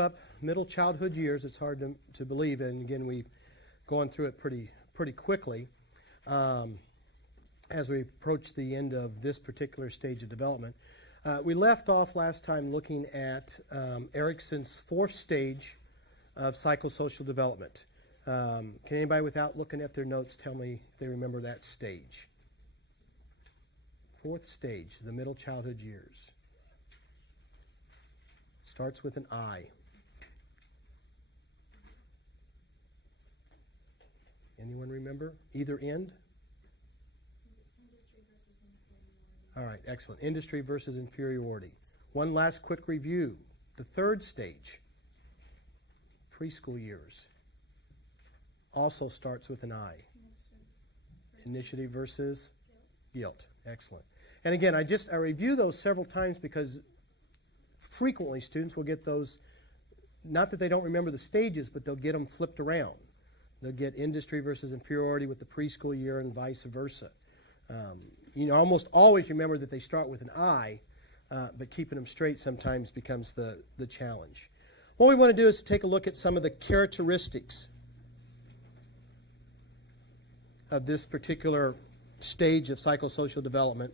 up middle childhood years. It's hard to believe, and again, we've gone through it pretty quickly as we approach the end of this particular stage of development. We left off last time looking at Erickson's fourth stage of psychosocial development. Can anybody, without looking at their notes, tell me if they remember that stage? Fourth stage, the middle childhood years. Starts with an I. Anyone remember either end? All right, excellent. Industry versus inferiority. One last quick review. The third stage, preschool years, also starts with an I. Initiative versus guilt. Excellent. And again, I review those several times because frequently students will get those, not that they don't remember the stages, but they'll get them flipped around. They'll get industry versus inferiority with the preschool year and vice versa. Almost always remember that they start with an I, but keeping them straight sometimes becomes the challenge. What we want to do is take a look at some of the characteristics of this particular stage of psychosocial development.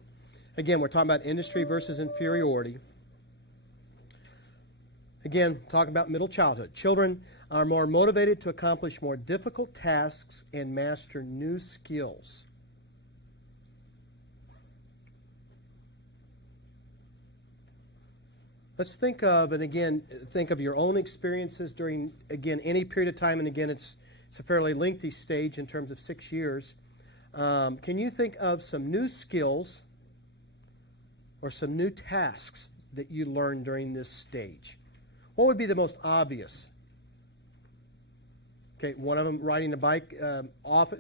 Again, we're talking about industry versus inferiority. Again, talking about middle childhood. Children are more motivated to accomplish more difficult tasks and master new skills. Let's think of, and again, think of your own experiences during, again, any period of time, and again, it's a fairly lengthy stage in terms of 6 years. Can you think of some new skills or some new tasks that you learned during this stage? What would be the most obvious? Okay, one of them, riding a bike.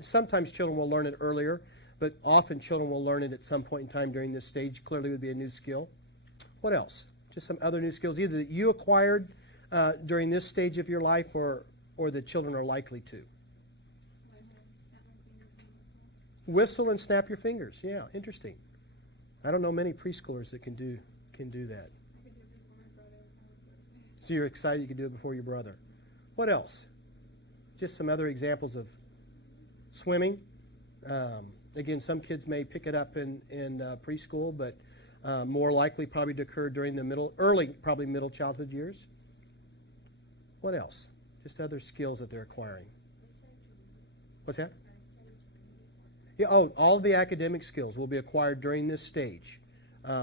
Sometimes children will learn it earlier, but often children will learn it at some point in time during this stage. Clearly would be a new skill. What else? Just some other new skills, either that you acquired during this stage of your life or the children are likely to. Whistle and snap your fingers. Yeah, interesting. I don't know many preschoolers that can do that. So you're excited you can do it before your brother. What else? Just some other examples of swimming. Again, some kids may pick it up in preschool, but more likely probably to occur during the middle childhood years. What else? Just other skills that they're acquiring. What's that? Yeah, all of the academic skills will be acquired during this stage.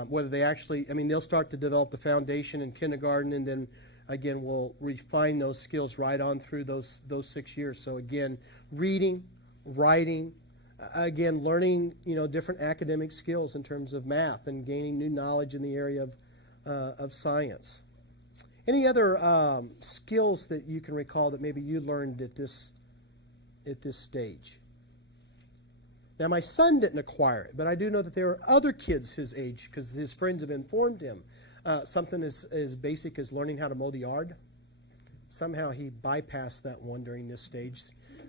Whether they actually, they'll start to develop the foundation in kindergarten, and then again, we'll refine those skills right on through those 6 years. So again, reading, writing, again, learning, different academic skills in terms of math and gaining new knowledge in the area of science. Any other skills that you can recall that maybe you learned at this stage? Now, my son didn't acquire it, but I do know that there are other kids his age, because his friends have informed him, something as basic as learning how to mow the yard. Somehow he bypassed that one during this stage,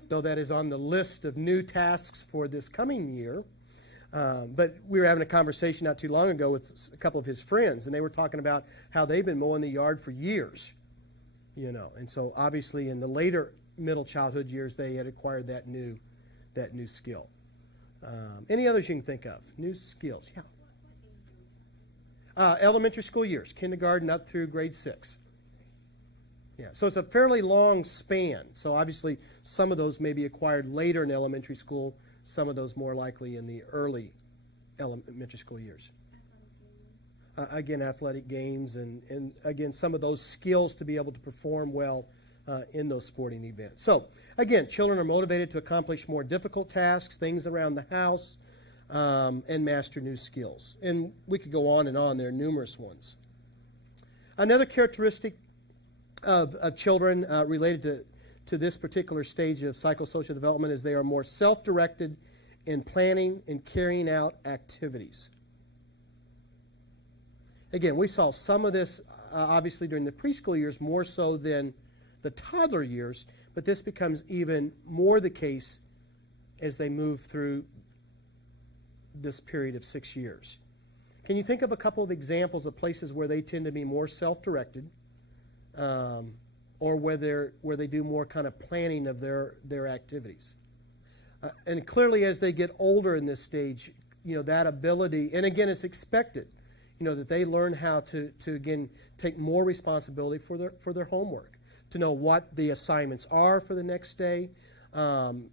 though that is on the list of new tasks for this coming year. But we were having a conversation not too long ago with a couple of his friends, and they were talking about how they've been mowing the yard for years, And so obviously in the later middle childhood years, they had acquired that new skill. Any others you can think of? New skills, yeah. Elementary school years, kindergarten up through grade 6. Yeah, so it's a fairly long span. So obviously some of those may be acquired later in elementary school, some of those more likely in the early elementary school years. Again, athletic games and again, some of those skills to be able to perform well in those sporting events. So again, children are motivated to accomplish more difficult tasks, things around the house, and master new skills. And we could go on and on. There are numerous ones. Another characteristic of children related to this particular stage of psychosocial development is they are more self-directed in planning and carrying out activities. Again, we saw some of this obviously during the preschool years more so than the toddler years, but this becomes even more the case as they move through this period of 6 years. Can you think of a couple of examples of places where they tend to be more self-directed or where they do more kind of planning of their activities. And clearly, as they get older in this stage, that ability, and again, it's expected, that they learn how to again take more responsibility for their homework, to know what the assignments are for the next day. And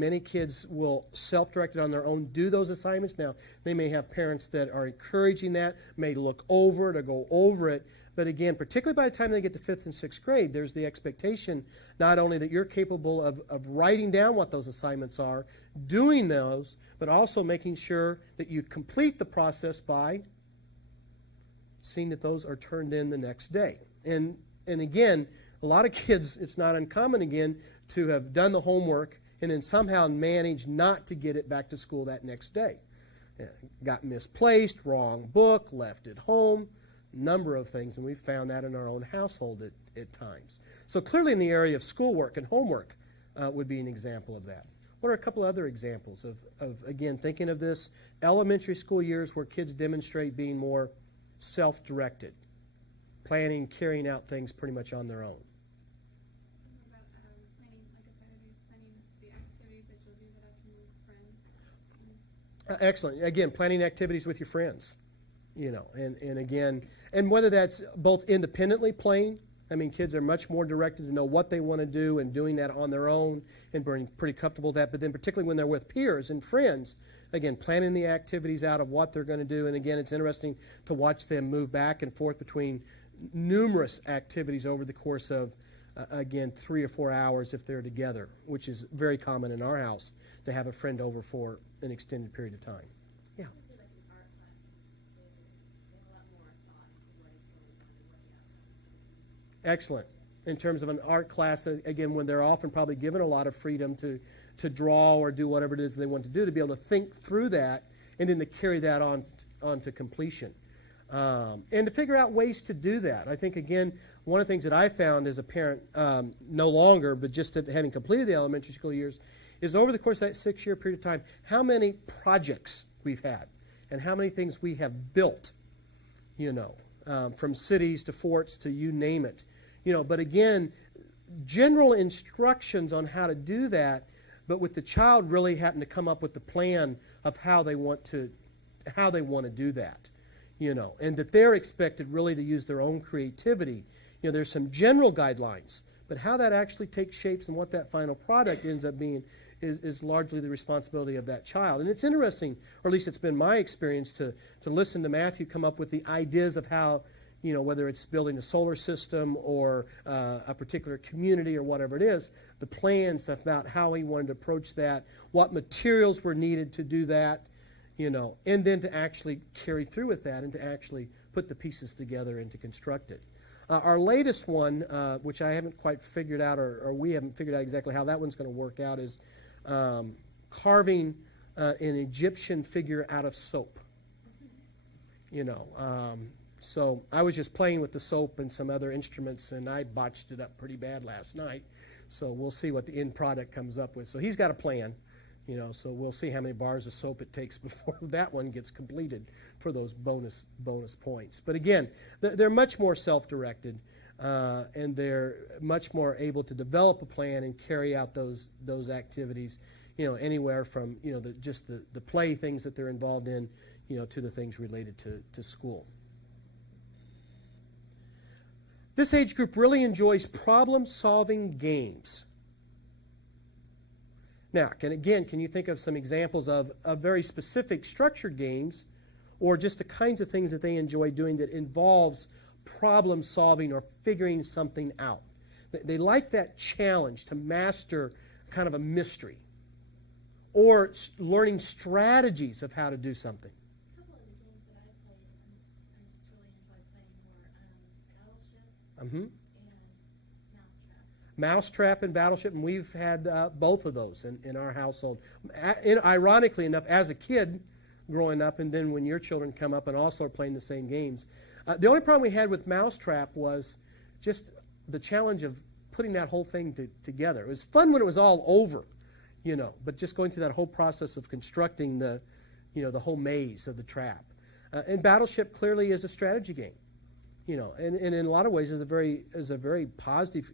many kids will self-directed on their own do those assignments. Now, they may have parents that are encouraging that, may look over it or go over it. But again, particularly by the time they get to 5th and 6th grade, there's the expectation not only that you're capable of writing down what those assignments are, doing those, but also making sure that you complete the process by seeing that those are turned in the next day. And again, a lot of kids, it's not uncommon again to have done the homework and then somehow manage not to get it back to school that next day. Got misplaced, wrong book, left at home, number of things, and we've found that in our own household at times. So clearly in the area of schoolwork and homework would be an example of that. What are a couple other examples of again, thinking of this elementary school years where kids demonstrate being more self-directed, planning, carrying out things pretty much on their own? What about planning, like I said, planning the activities that you'll do that afternoon with friends? Excellent. Again, planning activities with your friends, and again, and whether that's both independently playing. I mean, kids are much more directed to know what they want to do and doing that on their own and being pretty comfortable with that. But then particularly when they're with peers and friends, again, planning the activities out of what they're going to do. And again, it's interesting to watch them move back and forth between numerous activities over the course of, again, 3 or 4 hours if they're together, which is very common in our house to have a friend over for an extended period of time. Yeah. Excellent. In terms of an art class, again, when they're often probably given a lot of freedom to draw or do whatever it is they want to do, to be able to think through that and then to carry that on to completion. And to figure out ways to do that. I think, again, one of the things that I found as a parent, no longer, but just having completed the elementary school years, is over the course of that 6-year period of time, how many projects we've had and how many things we have built, from cities to forts to you name it. But again, general instructions on how to do that, but with the child really having to come up with the plan of how they want to do that, and that they're expected really to use their own creativity. There's some general guidelines, but how that actually takes shapes and what that final product ends up being is largely the responsibility of that child. And it's interesting, or at least it's been my experience, to listen to Matthew come up with the ideas of how, whether it's building a solar system or a particular community or whatever it is, the plans about how he wanted to approach that, what materials were needed to do that, and then to actually carry through with that and to actually put the pieces together and to construct it. Our latest one, which I haven't quite figured out, or we haven't figured out exactly how that one's going to work out, is carving an Egyptian figure out of soap. So I was just playing with the soap and some other instruments, and I botched it up pretty bad last night. So we'll see what the end product comes up with. So he's got a plan, so we'll see how many bars of soap it takes before that one gets completed for those bonus points. But again, they're much more self-directed, and they're much more able to develop a plan and carry out those activities, anywhere from, the play things that they're involved in, to the things related to school. This age group really enjoys problem-solving games. Now, can you think of some examples of very specific structured games or just the kinds of things that they enjoy doing that involves problem-solving or figuring something out? They like that challenge to master kind of a mystery or learning strategies of how to do something. Mm-hmm. Mousetrap and Battleship, and we've had both of those in our household. Ironically enough, as a kid growing up, and then when your children come up and also are playing the same games. The only problem we had with Mousetrap was just the challenge of putting that whole thing together. It was fun when it was all over, but just going through that whole process of constructing the whole maze of the trap. And Battleship clearly is a strategy game. And in a lot of ways is a very positive,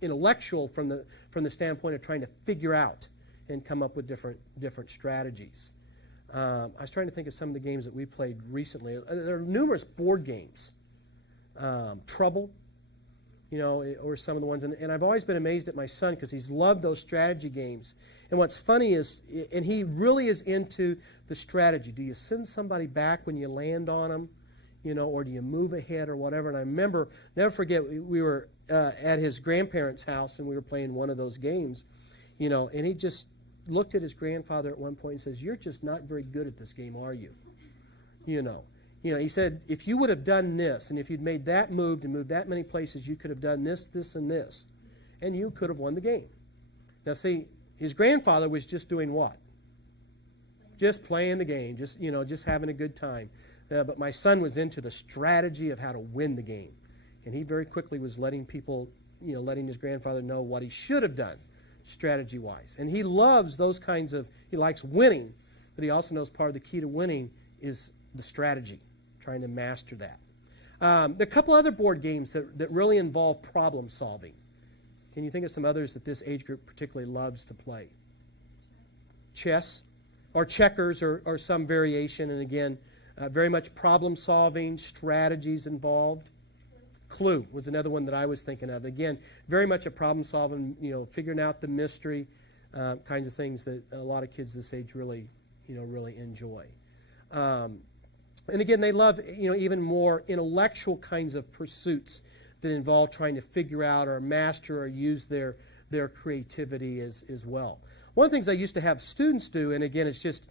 intellectual from the standpoint of trying to figure out and come up with different strategies. I was trying to think of some of the games that we played recently. There are numerous board games. Trouble, or some of the ones. And I've always been amazed at my son because he's loved those strategy games. And what's funny is, and he really is into the strategy. Do you send somebody back when you land on them, or do you move ahead or whatever? And I remember, never forget, we were at his grandparents' house and we were playing one of those games, and he just looked at his grandfather at one point and says, "You're just not very good at this game, are you?" He said, if you would have done this, and if you'd made that move and moved that many places, you could have done this, this, and this, and you could have won the game. Now, see, his grandfather was just doing what? Just playing the game, just having a good time. But my son was into the strategy of how to win the game, and he very quickly was letting people, letting his grandfather know what he should have done, strategy-wise. And he loves those kinds of. He likes winning, but he also knows part of the key to winning is the strategy. Trying to master that. There are a couple other board games that really involve problem solving. Can you think of some others that this age group particularly loves to play? Chess, or checkers, or some variation, and again, very much problem solving, strategies involved. Clue was another one that I was thinking of. Again, very much a problem solving, figuring out the mystery, kinds of things that a lot of kids this age really enjoy. And again, they love, even more intellectual kinds of pursuits that involve trying to figure out or master or use their creativity as well. One of the things I used to have students do, and again, it's just,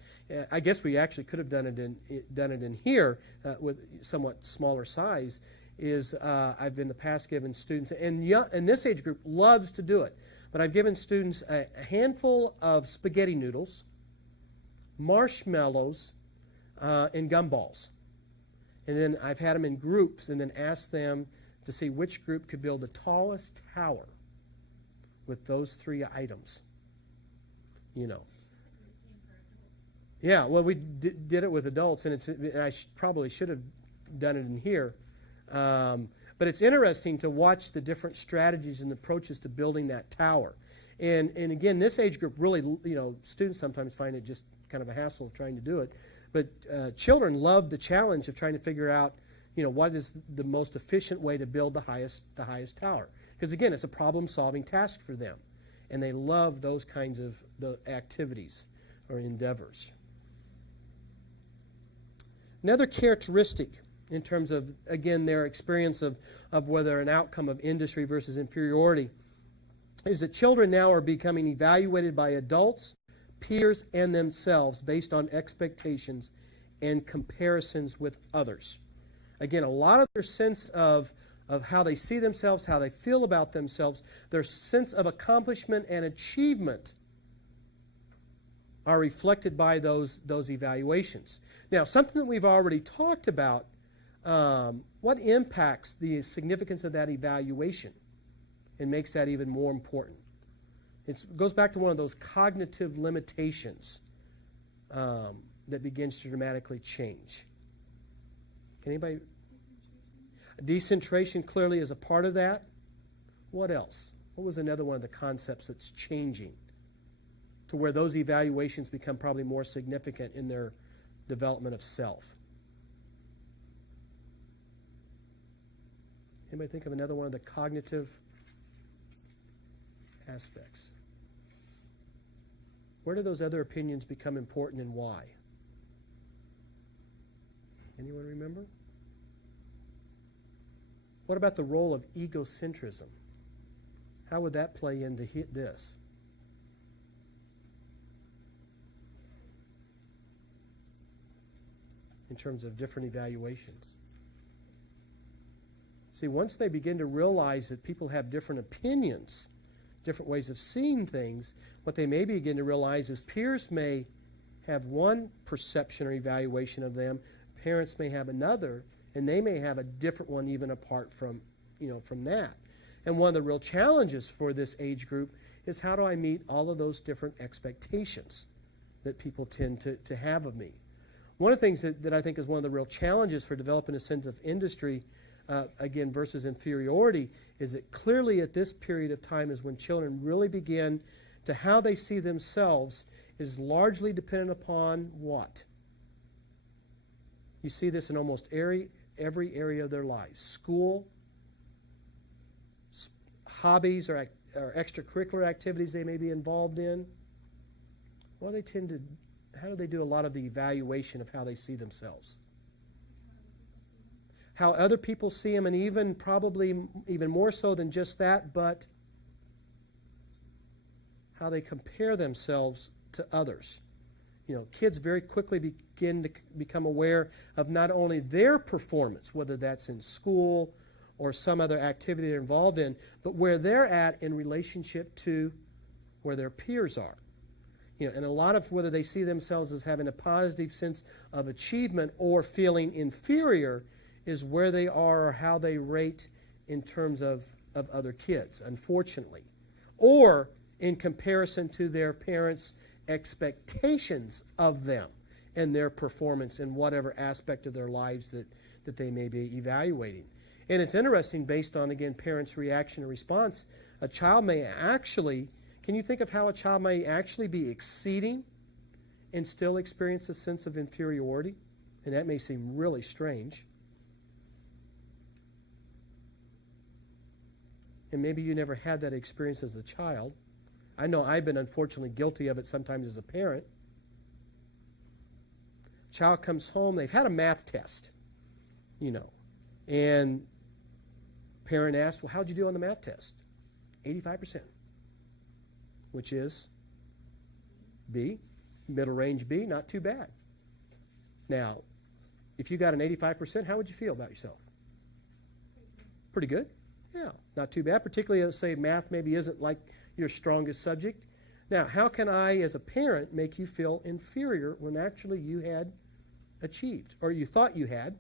I guess we actually could have done it in here with somewhat smaller size, is I've in the past given students, and this age group loves to do it, but I've given students a handful of spaghetti noodles, marshmallows, and gumballs. And then I've had them in groups and then asked them to see which group could build the tallest tower with those three items. Yeah, well, we did it with adults, and I probably should have done it in here. But it's interesting to watch the different strategies and approaches to building that tower. And again, this age group really, students sometimes find it just kind of a hassle of trying to do it. But children love the challenge of trying to figure out, what is the most efficient way to build the highest tower. Because again, it's a problem-solving task for them, and they love those kinds of the activities or endeavors. Another characteristic in terms of, again, their experience of whether an outcome of industry versus inferiority is that children now are becoming evaluated by adults, peers, and themselves based on expectations and comparisons with others. Again, a lot of their sense of how they see themselves, how they feel about themselves, their sense of accomplishment and achievement are reflected by those evaluations. Now, something that we've already talked about, what impacts the significance of that evaluation and makes that even more important? It goes back to one of those cognitive limitations that begins to dramatically change. Can anybody? Decentration clearly is a part of that. What else? What was another one of the concepts that's changing to where those evaluations become probably more significant in their development of self? Anybody think of another one of the cognitive aspects? Where do those other opinions become important and why? Anyone remember? What about the role of egocentrism? How would that play into this? In terms of different evaluations. See, once they begin to realize that people have different opinions, different ways of seeing things, what they may begin to realize is peers may have one perception or evaluation of them, parents may have another, and they may have a different one even apart from that. And one of the real challenges for this age group is how do I meet all of those different expectations that people tend to have of me. One of the things that I think is one of the real challenges for developing a sense of industry again, versus inferiority, is that clearly at this period of time is when children really begin to how they see themselves is largely dependent upon what? You see this in almost every area of their lives. School, hobbies or extracurricular activities they may be involved in. Well, how do they do a lot of the evaluation of how they see themselves? How other people see them, and even probably even more so than just that, but how they compare themselves to others. You know, kids very quickly begin to become aware of not only their performance, whether that's in school or some other activity they're involved in, but where they're at in relationship to where their peers are. You know, and a lot of whether they see themselves as having a positive sense of achievement or feeling inferior is where they are or how they rate in terms of other kids, unfortunately. Or in comparison to their parents' expectations of them and their performance in whatever aspect of their lives that they may be evaluating. And it's interesting, based on, again, parents' reaction and response, a child may actually, can you think of how a child may actually be exceeding and still experience a sense of inferiority? And that may seem really strange. And maybe you never had that experience as a child. I know I've been unfortunately guilty of it sometimes as a parent. Child comes home, they've had a math test, you know, and parent asks, well, how'd you do on the math test? 85%, which is B, middle range B, not too bad. Now, if you got an 85%, how would you feel about yourself? Pretty good? Yeah, not too bad, particularly, let's say math maybe isn't like your strongest subject. Now, how can I, as a parent, make you feel inferior when actually you had achieved, or you thought you had?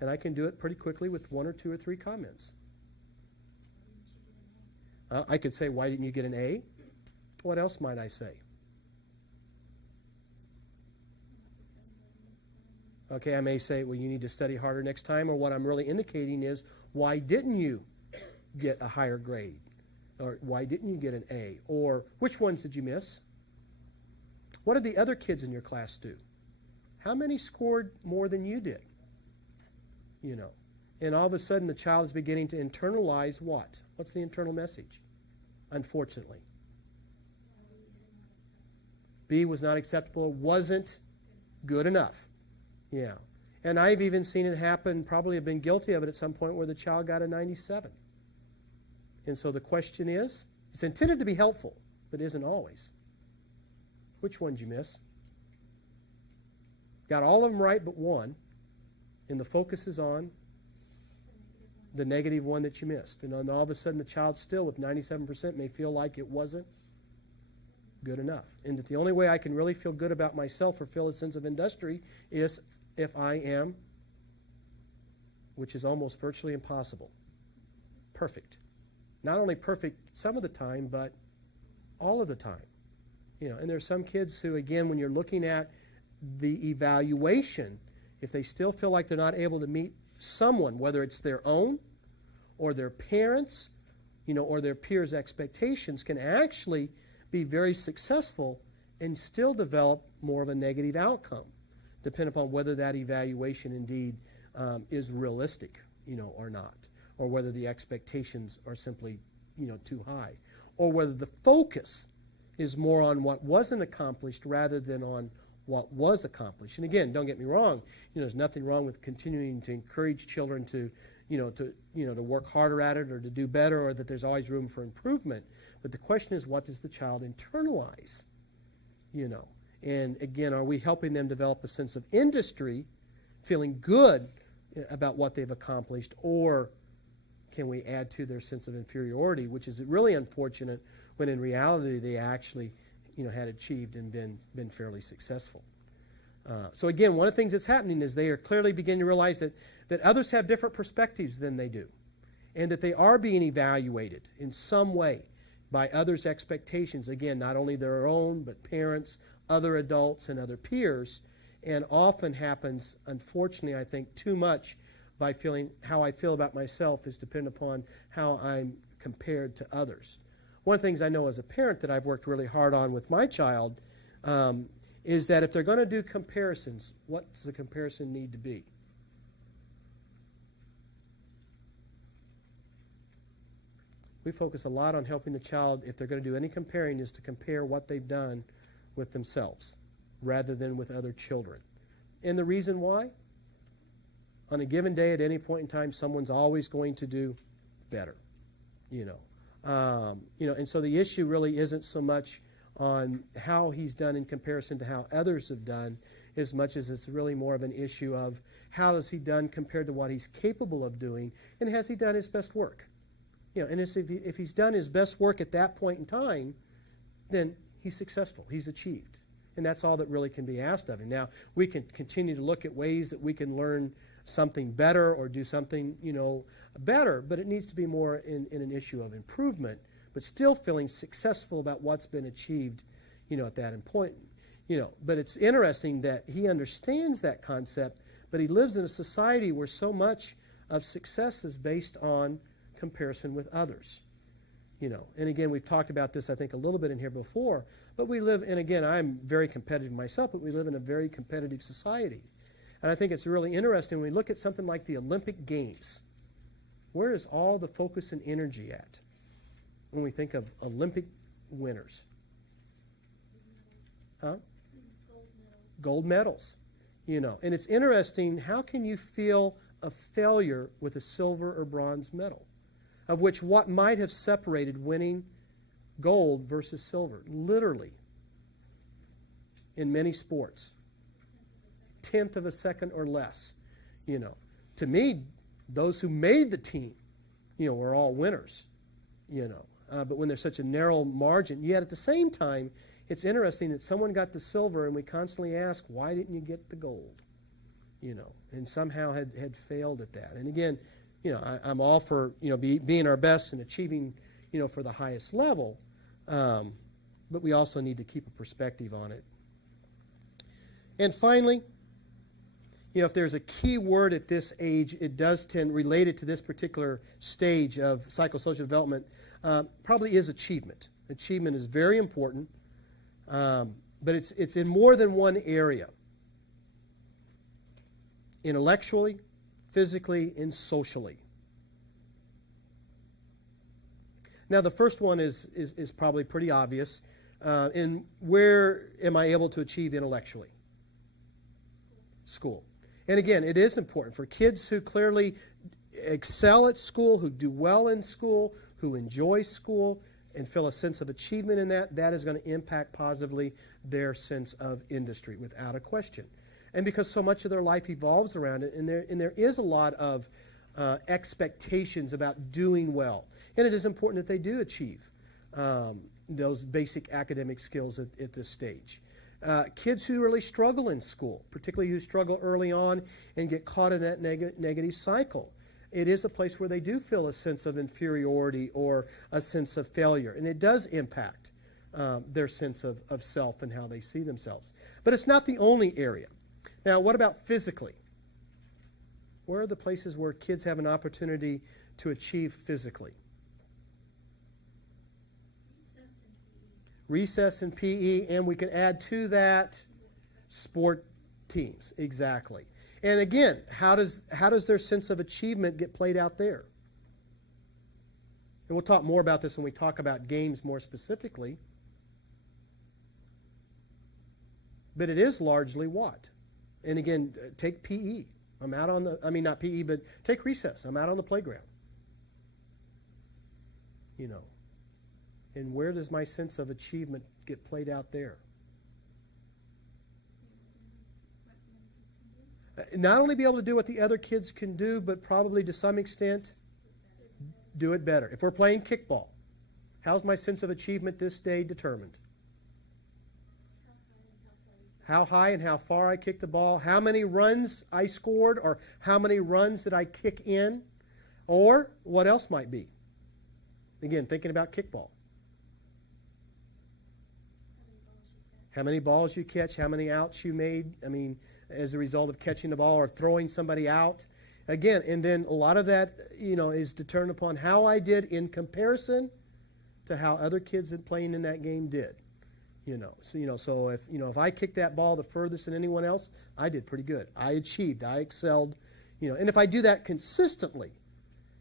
And I can do it pretty quickly with one or two or three comments. I could say, why didn't you get an A? What else might I say? Okay, I may say, well, you need to study harder next time, or what I'm really indicating is, why didn't you get a higher grade? Or why didn't you get an A? Or which ones did you miss? What did the other kids in your class do? How many scored more than you did? You know, and all of a sudden the child is beginning to internalize what? What's the internal message? Unfortunately, B was not acceptable, wasn't good enough. Yeah. And I've even seen it happen, probably have been guilty of it at some point, where the child got a 97. And so the question is, it's intended to be helpful, but isn't always. Which one did you miss? Got all of them right but one, and the focus is on the negative one that you missed. And then all of a sudden the child still with 97% may feel like it wasn't good enough. And that the only way I can really feel good about myself or feel a sense of industry is if I am, which is almost virtually impossible, perfect. Not only perfect some of the time, but all of the time. You know, and there's some kids who, again, when you're looking at the evaluation, if they still feel like they're not able to meet someone, whether it's their own or their parents, you know, or their peers' expectations, can actually be very successful and still develop more of a negative outcome, depending upon whether that evaluation indeed is realistic, you know, or not, or whether the expectations are simply, you know, too high, or whether the focus is more on what wasn't accomplished rather than on what was accomplished. And again, don't get me wrong, you know, there's nothing wrong with continuing to encourage children to work harder at it or to do better, or that there's always room for improvement. But the question is, what does the child internalize? You know, and again, are we helping them develop a sense of industry, feeling good about what they've accomplished, or can we add to their sense of inferiority, which is really unfortunate when in reality they actually, you know, had achieved and been fairly successful. So again, one of the things that's happening is they are clearly beginning to realize that others have different perspectives than they do, and that they are being evaluated in some way by others' expectations. Again, not only their own, but parents, other adults, and other peers. and often happens, unfortunately, I think, too much by feeling how I feel about myself is dependent upon how I'm compared to others. One of the things I know as a parent that I've worked really hard on with my child is that if they're going to do comparisons, what does the comparison need to be? We focus a lot on helping the child, if they're going to do any comparing, is to compare what they've done with themselves rather than with other children. And the reason why? On a given day, at any point in time, someone's always going to do better, and so the issue really isn't so much on how he's done in comparison to how others have done, as much as it's really more of an issue of how has he done compared to what he's capable of doing, and has he done his best work? And if he's done his best work at that point in time, then he's successful. He's achieved. And that's all that really can be asked of him. Now, we can continue to look at ways that we can learn something better or do something, better, but it needs to be more in an issue of improvement, but still feeling successful about what's been achieved, at that point. But it's interesting that he understands that concept, but he lives in a society where so much of success is based on comparison with others. And again, we've talked about this, I think, a little bit in here before, but we live, and again, I'm very competitive myself, but we live in a very competitive society. And I think it's really interesting when we look at something like the Olympic Games. Where is all the focus and energy at when we think of Olympic winners? Huh? Gold medals. And it's interesting, how can you feel a failure with a silver or bronze medal? Of which what might have separated winning gold versus silver, literally, in many sports, 1/10 of a second or less. To me, those who made the team, were all winners. But when there's such a narrow margin, yet at the same time, it's interesting that someone got the silver, and we constantly ask, why didn't you get the gold? And somehow had failed at that. And again, I'm all for, being our best and achieving, for the highest level. But we also need to keep a perspective on it. And finally, if there's a key word at this age, it does tend, related to this particular stage of psychosocial development, probably is achievement. Achievement is very important, but it's in more than one area. Intellectually, physically, and socially. Now, the first one is probably pretty obvious. And where am I able to achieve intellectually? School. And again, it is important for kids who clearly excel at school, who do well in school, who enjoy school, and feel a sense of achievement in that is going to impact positively their sense of industry, without a question. And because so much of their life evolves around it, and there is a lot of expectations about doing well. And it is important that they do achieve those basic academic skills at this stage. Kids who really struggle in school, particularly who struggle early on and get caught in that negative cycle. It is a place where they do feel a sense of inferiority or a sense of failure. And it does impact their sense of self and how they see themselves. But it's not the only area. Now, what about physically? Where are the places where kids have an opportunity to achieve physically? Recess and PE, and we can add to that sport teams. Exactly. And again, how does their sense of achievement get played out there? And we'll talk more about this when we talk about games more specifically. But it is largely what? And again, take PE. Not PE, but take recess. I'm out on the playground. And where does my sense of achievement get played out there? Not only be able to do what the other kids can do, but probably to some extent do it better. If we're playing kickball, how's my sense of achievement this day determined? How high and how far I kicked the ball, how many runs I scored, or how many runs did I kick in, or what else might be. Again, thinking about kickball. How many balls you catch, how many outs you made. as a result of catching the ball or throwing somebody out. Again, and then a lot of that, is determined upon how I did in comparison to how other kids that playing in that game did. So if I kicked that ball the furthest than anyone else, I did pretty good. I achieved. I excelled. And if I do that consistently,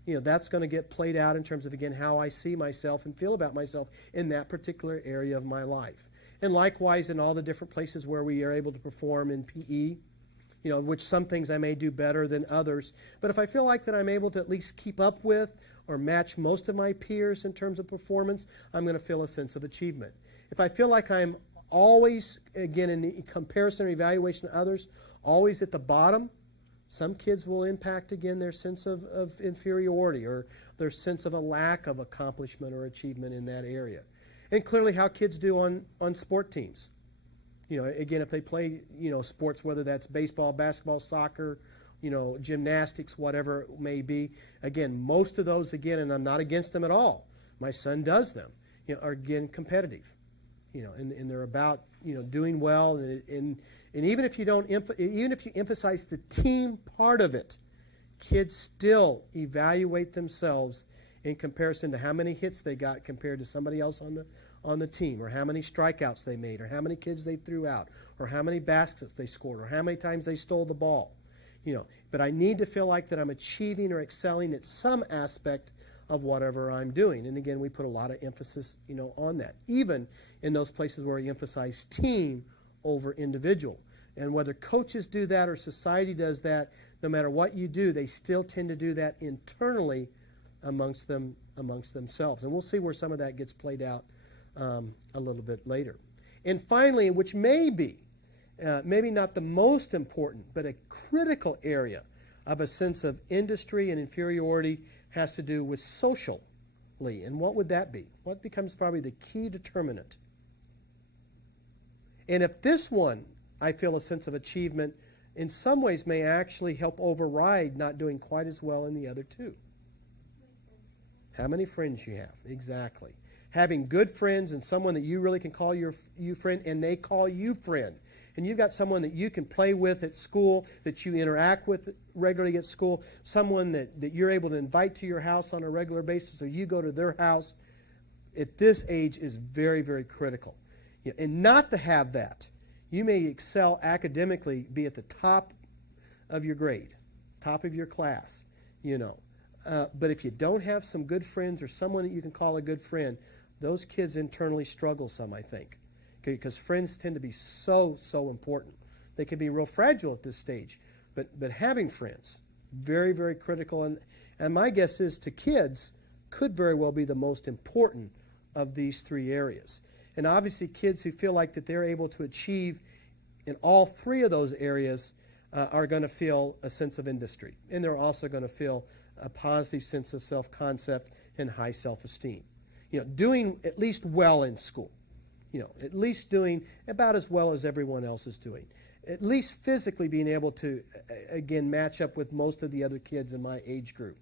that's going to get played out in terms of, again, how I see myself and feel about myself in that particular area of my life. And likewise, in all the different places where we are able to perform in PE, which some things I may do better than others. But if I feel like that I'm able to at least keep up with or match most of my peers in terms of performance, I'm going to feel a sense of achievement. If I feel like I'm always, again, in the comparison or evaluation of others, always at the bottom, some kids will impact, again, their sense of inferiority or their sense of a lack of accomplishment or achievement in that area. And clearly how kids do on sport teams. Again, if they play, sports, whether that's baseball, basketball, soccer, gymnastics, whatever it may be. Again, most of those, again, and I'm not against them at all. My son does them, are, again, competitive. And they're about, doing well. And even if you even if you emphasize the team part of it, kids still evaluate themselves in comparison to how many hits they got compared to somebody else on the team, or how many strikeouts they made, or how many kids they threw out, or how many baskets they scored, or how many times they stole the ball. But I need to feel like that I'm achieving or excelling at some aspect of whatever I'm doing. And again, we put a lot of emphasis, on that, even in those places where we emphasize team over individual. And whether coaches do that or society does that, no matter what you do, they still tend to do that internally amongst themselves. And we'll see where some of that gets played out a little bit later. And finally, which may be maybe not the most important, but a critical area of a sense of industry and inferiority, has to do with socially. And what would that be? What becomes probably the key determinant? And if this one, I feel a sense of achievement, in some ways may actually help override not doing quite as well in the other two. How many friends you have, exactly. Having good friends and someone that you really can call you friend, and they call you friend. And you've got someone that you can play with at school, that you interact with regularly at school, someone that you're able to invite to your house on a regular basis, or you go to their house, at this age is very, very critical. And not to have that, you may excel academically, be at the top of your grade, top of your class, but if you don't have some good friends or someone that you can call a good friend, those kids internally struggle some, I think. Because friends tend to be so important. They can be real fragile at this stage. But having friends, very, very critical. And my guess is to kids could very well be the most important of these three areas. And obviously kids who feel like that they're able to achieve in all three of those areas are going to feel a sense of industry. And they're also going to feel a positive sense of self-concept and high self-esteem. Doing at least well in school. At least doing about as well as everyone else is doing. At least physically being able to, again, match up with most of the other kids in my age group.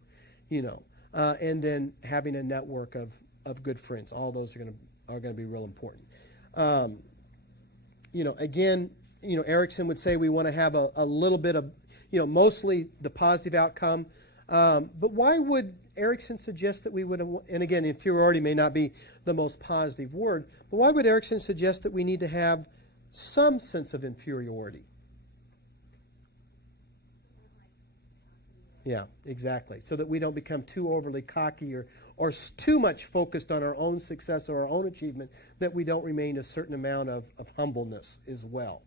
And then having a network of good friends. All those are going to be real important. Again, Erickson would say we want to have a little bit of, mostly the positive outcome. But why would Erickson suggest that we would, and again, inferiority may not be the most positive word, but why would Erickson suggest that we need to have some sense of inferiority? Yeah, exactly. So that we don't become too overly cocky or too much focused on our own success or our own achievement, that we don't remain a certain amount of humbleness as well.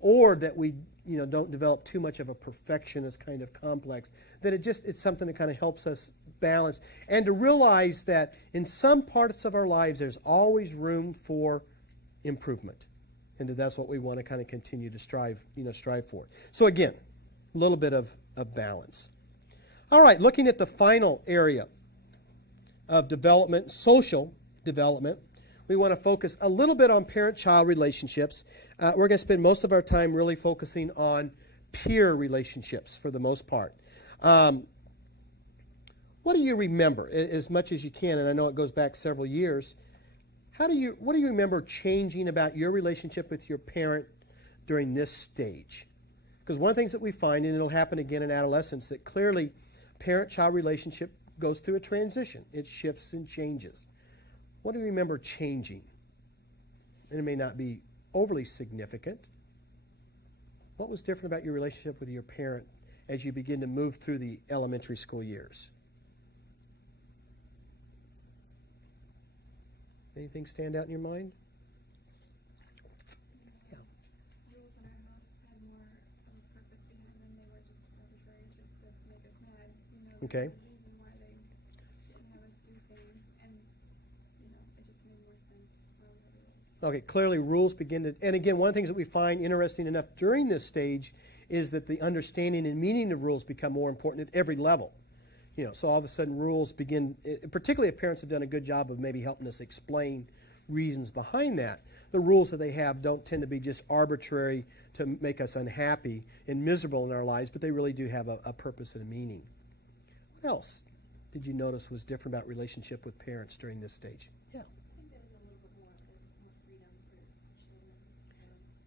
Or that we, don't develop too much of a perfectionist kind of complex, that it's something that kind of helps us balance, and to realize that in some parts of our lives there's always room for improvement, and that's what we want to kind of continue to strive for. So again, a little bit of balance. All right, looking at the final area of development, social development, we want to focus a little bit on parent-child relationships. We're going to spend most of our time really focusing on peer relationships for the most part. What do you remember, as much as you can, and I know it goes back several years, what do you remember changing about your relationship with your parent during this stage? Because one of the things that we find, and it'll happen again in adolescence, that clearly parent-child relationship goes through a transition. It shifts and changes. What do you remember changing? And it may not be overly significant. What was different about your relationship with your parent as you begin to move through the elementary school years? Anything stand out in your mind? Yeah. Rules in our house had more of a purpose behind them. They were just arbitrary, just to make us mad. Okay. The reason why they didn't have us do things, and it just made more sense for what it is. Okay, clearly rules begin to, and again, one of the things that we find interesting enough during this stage is that the understanding and meaning of rules become more important at every level. So all of a sudden rules begin, particularly if parents have done a good job of maybe helping us explain reasons behind that. The rules that they have don't tend to be just arbitrary to make us unhappy and miserable in our lives, but they really do have a purpose and a meaning. What else did you notice was different about relationship with parents during this stage? Yeah. I think there's a little bit more freedom for children.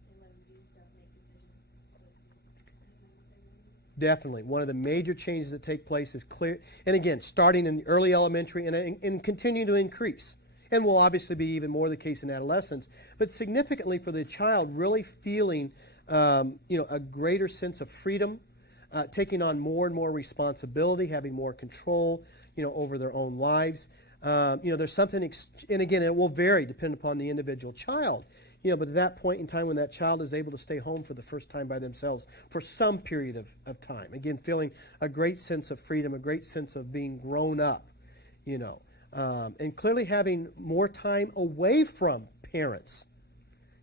They let them do stuff, make decisions as opposed to Definitely. One of the major changes that take place is clear, and again, starting in the early elementary and continue to increase. And will obviously be even more the case in adolescence, but significantly for the child really feeling a greater sense of freedom, taking on more and more responsibility, having more control over their own lives. There's something, and again, it will vary depending upon the individual child. But at that point in time when that child is able to stay home for the first time by themselves for some period of time, again, feeling a great sense of freedom, a great sense of being grown up, and clearly having more time away from parents,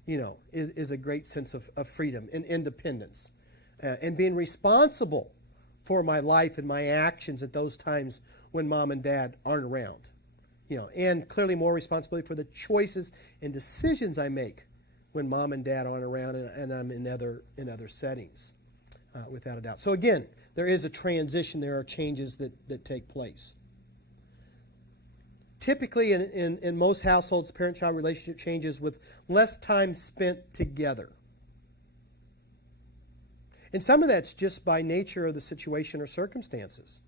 is a great sense of freedom and independence, and being responsible for my life and my actions at those times when mom and dad aren't around. And clearly more responsibility for the choices and decisions I make when mom and dad aren't around and I'm in other settings, without a doubt. So again, there is a transition. There are changes that take place. Typically, in most households, parent-child relationship changes with less time spent together. And some of that's just by nature of the situation or circumstances.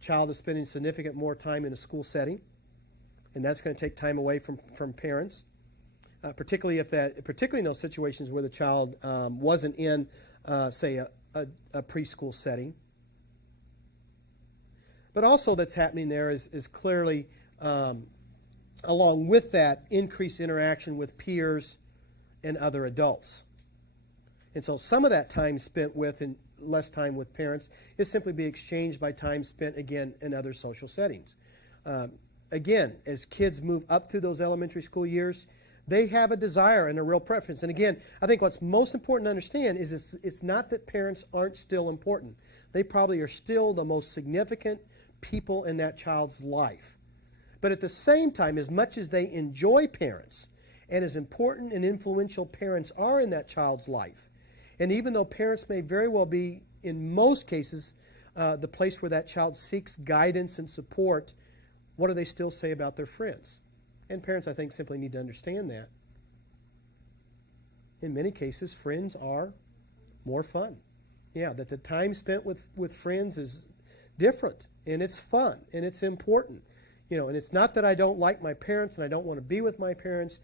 Child is spending significant more time in a school setting, and that's going to take time away from parents, particularly in those situations where the child wasn't in, say, a preschool setting. But also that's happening there is clearly, along with that, increased interaction with peers and other adults. And so some of that time spent with and less time with parents is simply be exchanged by time spent, again, in other social settings. Again, as kids move up through those elementary school years, they have a desire and a real preference. And again, I think what's most important to understand is it's not that parents aren't still important. They probably are still the most significant people in that child's life. But at the same time, as much as they enjoy parents, and as important and influential parents are in that child's life, and even though parents may very well be, in most cases, the place where that child seeks guidance and support, what do they still say about their friends? And parents, I think, simply need to understand that. In many cases, friends are more fun. Yeah, that the time spent with friends is different, and it's fun, and it's important. And it's not that I don't like my parents and I don't want to be with my parents,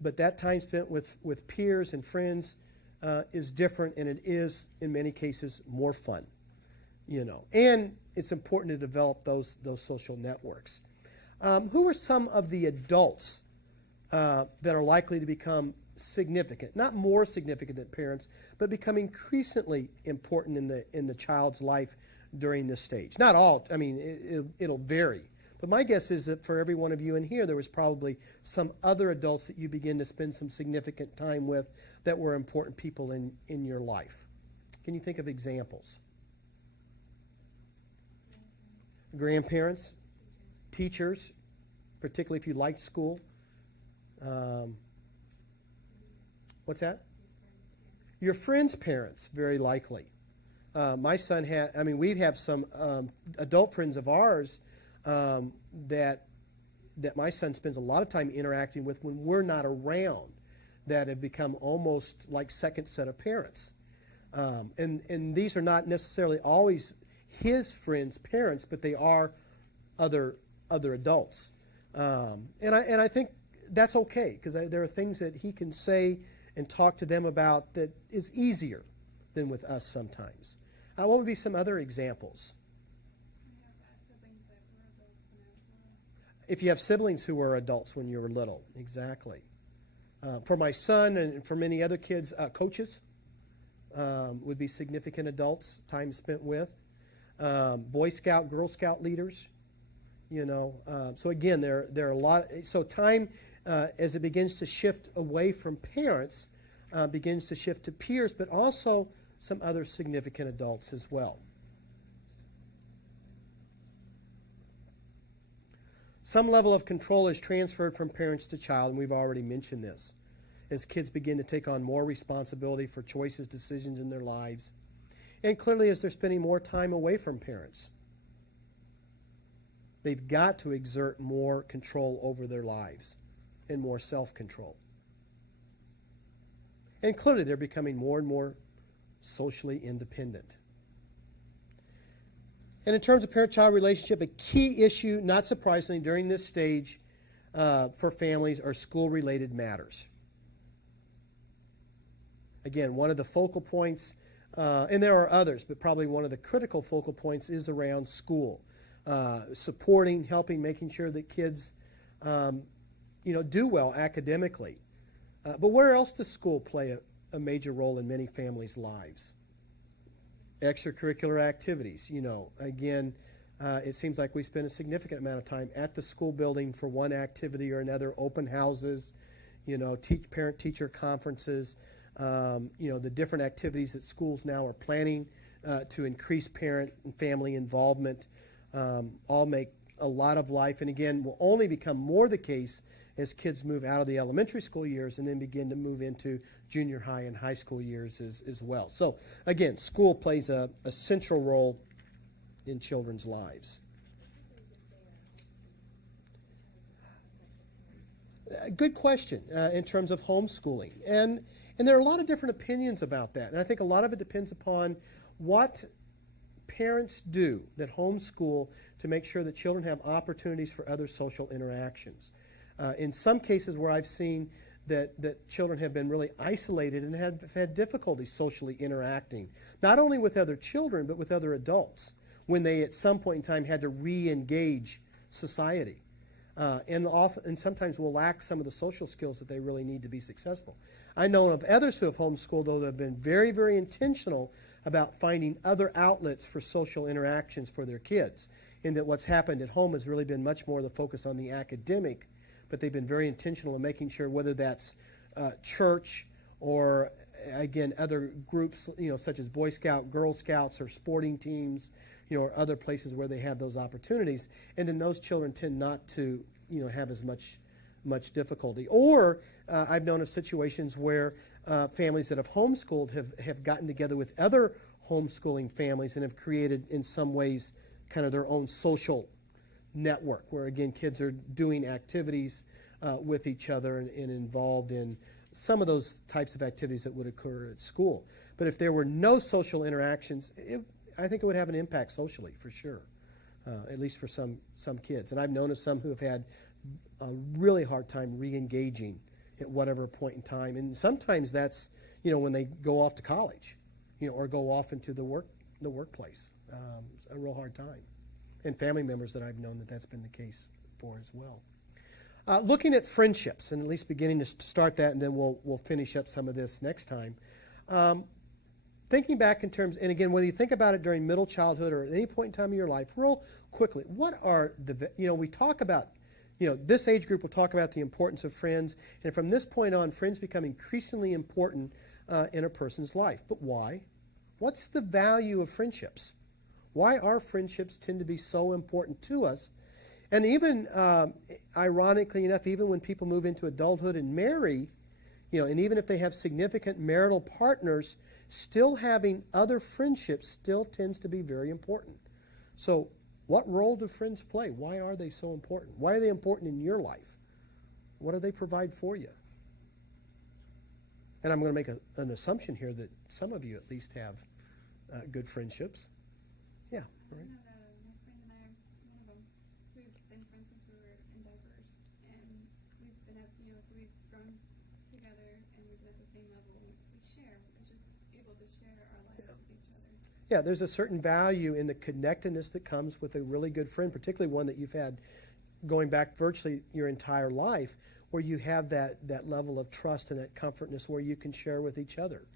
but that time spent with peers and friends is different, and it is, in many cases, more fun. And it's important to develop those social networks. Who are some of the adults that are likely to become significant, not more significant than parents, but become increasingly important in the child's life during this stage? Not all. I mean, it'll vary. But my guess is that for every one of you in here, there was probably some other adults that you begin to spend some significant time with that were important people in your life. Can you think of examples? Grandparents, teachers, particularly if you liked school. What's that? Your friends' parents, very likely. My son we have some adult friends of ours that my son spends a lot of time interacting with when we're not around, that have become almost like second set of parents. And these are not necessarily always his friends' parents, but they are other adults. And I think that's okay, because there are things that he can say and talk to them about that is easier than with us sometimes. What would be some other examples? We have siblings that were adults when I was little. If you have siblings who were adults when you were little, exactly. For my son and for many other kids, coaches would be significant adults, time spent with. Boy Scout, Girl Scout leaders, So again, there are a lot. So time, as it begins to shift away from parents, begins to shift to peers, but also some other significant adults as well. Some level of control is transferred from parents to child, and we've already mentioned this. As kids begin to take on more responsibility for choices, decisions in their lives, and clearly as they're spending more time away from parents, they've got to exert more control over their lives and more self-control. And clearly they're becoming more and more socially independent. And in terms of parent-child relationship, a key issue, not surprisingly, during this stage for families are school-related matters. Again, one of the focal points, and there are others, but probably one of the critical focal points is around school. Supporting, helping, making sure that kids, do well academically. But where else does school play a major role in many families' lives? Extracurricular activities. Again, it seems like we spend a significant amount of time at the school building for one activity or another, open houses, parent-teacher conferences, the different activities that schools now are planning to increase parent and family involvement, all make a lot of life, and again, will only become more the case as kids move out of the elementary school years and then begin to move into junior high and high school years as well. So again, school plays a central role in children's lives. Good question in terms of homeschooling. And there are a lot of different opinions about that. And I think a lot of it depends upon what parents do that homeschool to make sure that children have opportunities for other social interactions. In some cases where I've seen that children have been really isolated and have had difficulty socially interacting, not only with other children, but with other adults, when they at some point in time had to re-engage society. And sometimes will lack some of the social skills that they really need to be successful. I know of others who have homeschooled, though, that have been very, very intentional about finding other outlets for social interactions for their kids, and that what's happened at home has really been much more the focus on the academic, but they've been very intentional in making sure, whether that's church or, again, other groups, such as Boy Scout, Girl Scouts, or sporting teams, or other places where they have those opportunities, and then those children tend not to, have as much difficulty. Or I've known of situations where families that have homeschooled have gotten together with other homeschooling families and have created, in some ways, kind of their own social network, where again kids are doing activities with each other and involved in some of those types of activities that would occur at school. But if there were no social interactions, I think it would have an impact socially, for sure, at least for some kids. And I've known of some who have had a really hard time re-engaging at whatever point in time. And sometimes that's, when they go off to college, or go off into the workplace. It's a real hard time. And family members that I've known that's been the case for as well. Looking at friendships, and at least beginning to start that, and then we'll finish up some of this next time. Thinking back in terms, and again, whether you think about it during middle childhood or at any point in time in your life, real quickly, what are we talk about, this age group will talk about the importance of friends, and from this point on, friends become increasingly important in a person's life. But why? What's the value of friendships? Why are friendships tend to be so important to us? And even, ironically enough, even when people move into adulthood and marry, and even if they have significant marital partners, still having other friendships still tends to be very important. So what role do friends play? Why are they so important? Why are they important in your life? What do they provide for you? And I'm going to make an assumption here that some of you at least have good friendships. Yeah. I Right. know that my friend and I, one of them, we've been friends since we were in diapers, and we've been at, so we've grown together, and we've been at the same level. We share. It's just able to share our lives with each other. Yeah, there's a certain value in the connectedness that comes with a really good friend, particularly one that you've had going back virtually your entire life, where you have that level of trust and that comfortness where you can share with each other.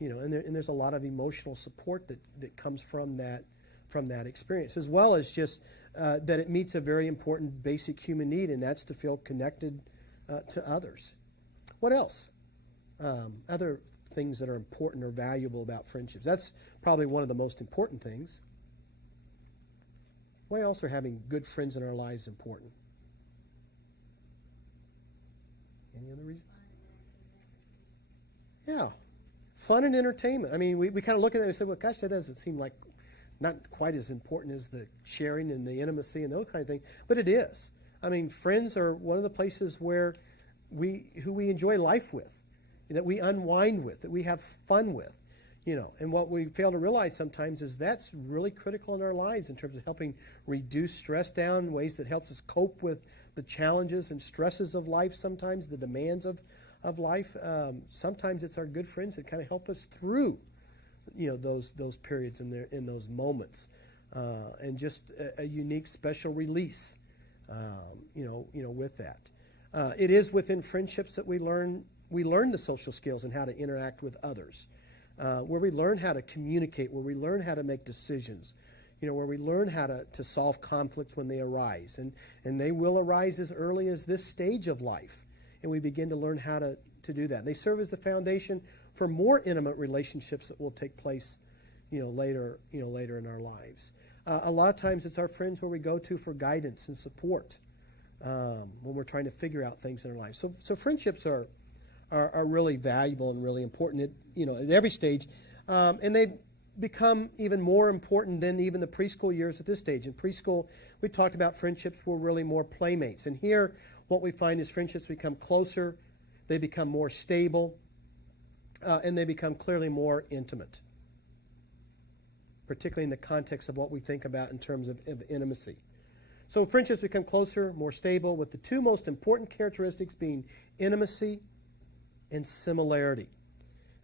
And there's a lot of emotional support that comes from that experience, as well as just that it meets a very important basic human need, and that's to feel connected to others. What else? Other things that are important or valuable about friendships. That's probably one of the most important things. Why else are having good friends in our lives important? Any other reasons? Yeah. Fun and entertainment. I mean, we kind of look at that and say, well, gosh, that doesn't seem like not quite as important as the sharing and the intimacy and those kind of things, but it is. I mean, friends are one of the places where who we enjoy life with, that we unwind with, that we have fun with, and what we fail to realize sometimes is that's really critical in our lives in terms of helping reduce stress down, ways that helps us cope with the challenges and stresses of life sometimes, the demands of life. Sometimes it's our good friends that kind of help us through, those periods in those moments, and just a unique special release, with that. It is within friendships that we learn the social skills and how to interact with others, where we learn how to communicate, where we learn how to make decisions, where we learn how to solve conflicts when they arise. And they will arise as early as this stage of life, and we begin to learn how to do that. And they serve as the foundation for more intimate relationships that will take place, later in our lives. A lot of times it's our friends where we go to for guidance and support when we're trying to figure out things in our lives. So friendships are really valuable and really important at every stage, and they become even more important than even the preschool years at this stage. In preschool, we talked about friendships were really more playmates, and here what we find is friendships become closer, they become more stable, and they become clearly more intimate, particularly in the context of what we think about in terms of intimacy. So friendships become closer, more stable, with the two most important characteristics being intimacy and similarity.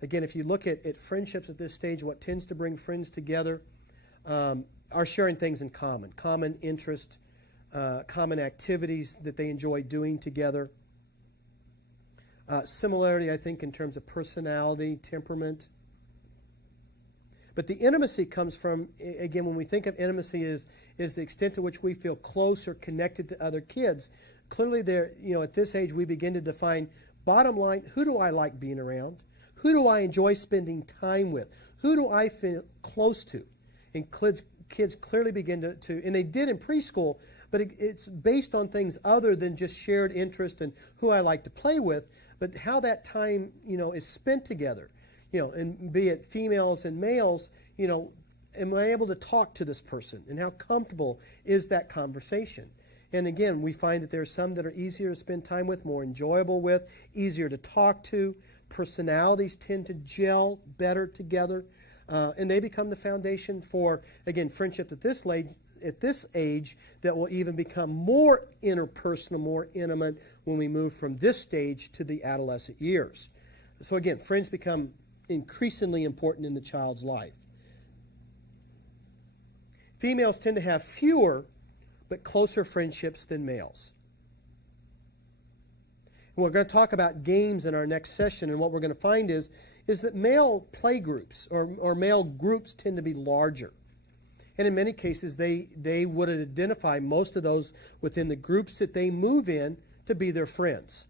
Again, if you look at friendships at this stage, what tends to bring friends together are sharing things in common interest, common activities that they enjoy doing together. Similarity, I think, in terms of personality, temperament. But the intimacy comes from, again, when we think of intimacy is the extent to which we feel close or connected to other kids. Clearly, at this age, we begin to define, bottom line, who do I like being around? Who do I enjoy spending time with? Who do I feel close to? And kids clearly begin to and they did in preschool, but it's based on things other than just shared interest and who I like to play with, but how that time, is spent together. And be it females and males, am I able to talk to this person? And how comfortable is that conversation? And again, we find that there are some that are easier to spend time with, more enjoyable with, easier to talk to. Personalities tend to gel better together. And they become the foundation for, again, friendship at this age that will even become more interpersonal, more intimate when we move from this stage to the adolescent years. So again, friends become increasingly important in the child's life. Females tend to have fewer but closer friendships than males. And we're going to talk about games in our next session, and what we're going to find is that male play groups or male groups tend to be larger. And in many cases, they would identify most of those within the groups that they move in to be their friends.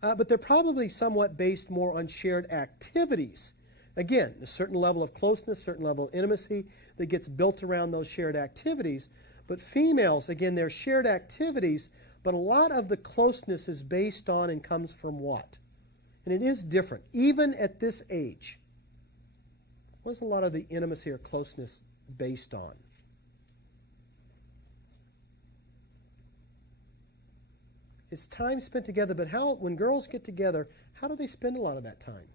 But they're probably somewhat based more on shared activities. Again, a certain level of closeness, a certain level of intimacy that gets built around those shared activities. But females, again, they're shared activities, but a lot of the closeness is based on and comes from what? And it is different. Even at this age, what's a lot of the intimacy or closeness based on? It's time spent together, but when girls get together, how do they spend a lot of that time?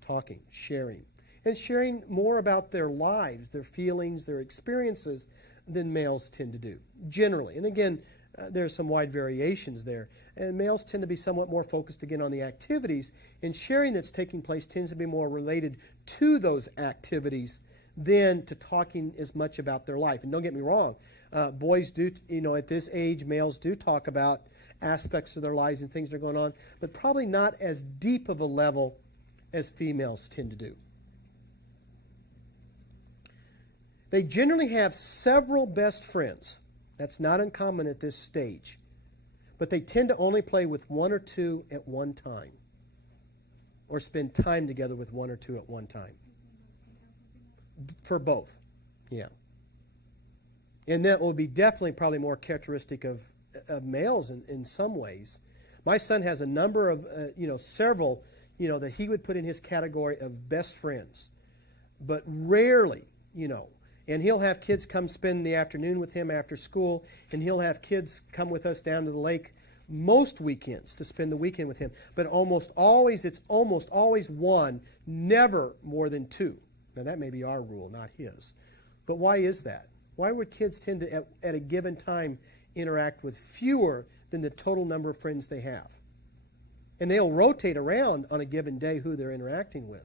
Talking, sharing, and sharing more about their lives, their feelings, their experiences than males tend to do, generally. And again, there's some wide variations there. And males tend to be somewhat more focused, again, on the activities, and sharing that's taking place tends to be more related to those activities than to talking as much about their life. And don't get me wrong, boys do, at this age, males do talk about aspects of their lives and things that are going on, but probably not as deep of a level as females tend to do. They generally have several best friends. That's not uncommon at this stage. But they tend to only play with one or two at one time, or spend time together with one or two at one time. For both, yeah. And that will be definitely probably more characteristic of males in some ways. My son has a number of, several, that he would put in his category of best friends. But rarely, and he'll have kids come spend the afternoon with him after school, and he'll have kids come with us down to the lake most weekends to spend the weekend with him. But it's almost always one, never more than two. Now that may be our rule, not his. But why is that? Why would kids tend to, at a given time, interact with fewer than the total number of friends they have? And they'll rotate around on a given day who they're interacting with.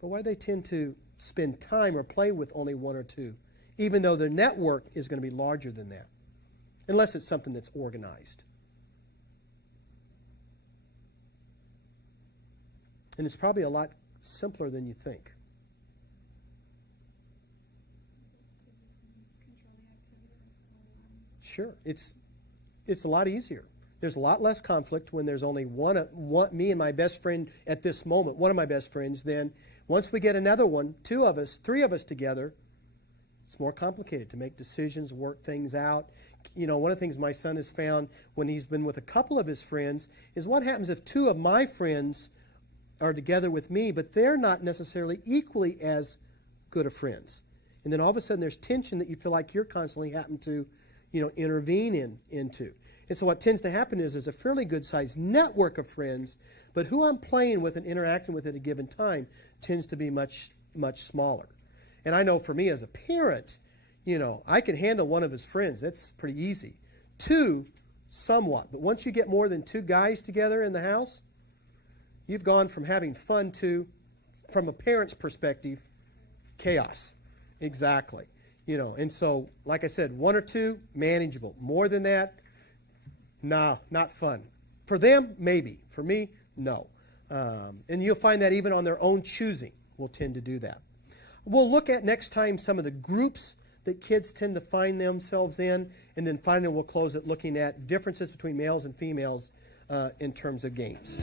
But why do they tend to spend time or play with only one or two, even though their network is going to be larger than that, unless it's something that's organized? And it's probably a lot simpler than you think. Sure, it's a lot easier. There's a lot less conflict when there's only one me and my best friend at this moment, one of my best friends. Then once we get another one, two of us, three of us together, it's more complicated to make decisions, work things out. One of the things my son has found when he's been with a couple of his friends is what happens if two of my friends are together with me, but they're not necessarily equally as good of friends. And then all of a sudden there's tension that you feel like you're constantly having to, intervene into. And so what tends to happen is there's a fairly good-sized network of friends, but who I'm playing with and interacting with at a given time tends to be much, much smaller. And I know for me as a parent, I can handle one of his friends. That's pretty easy. Two, somewhat. But once you get more than two guys together in the house, you've gone from having fun to, from a parent's perspective, chaos. Exactly. And so, like I said, one or two, manageable. More than that, nah, not fun. For them, maybe. For me, no. And you'll find that even on their own choosing will tend to do that. We'll look at next time some of the groups that kids tend to find themselves in, and then finally we'll close it looking at differences between males and females in terms of games.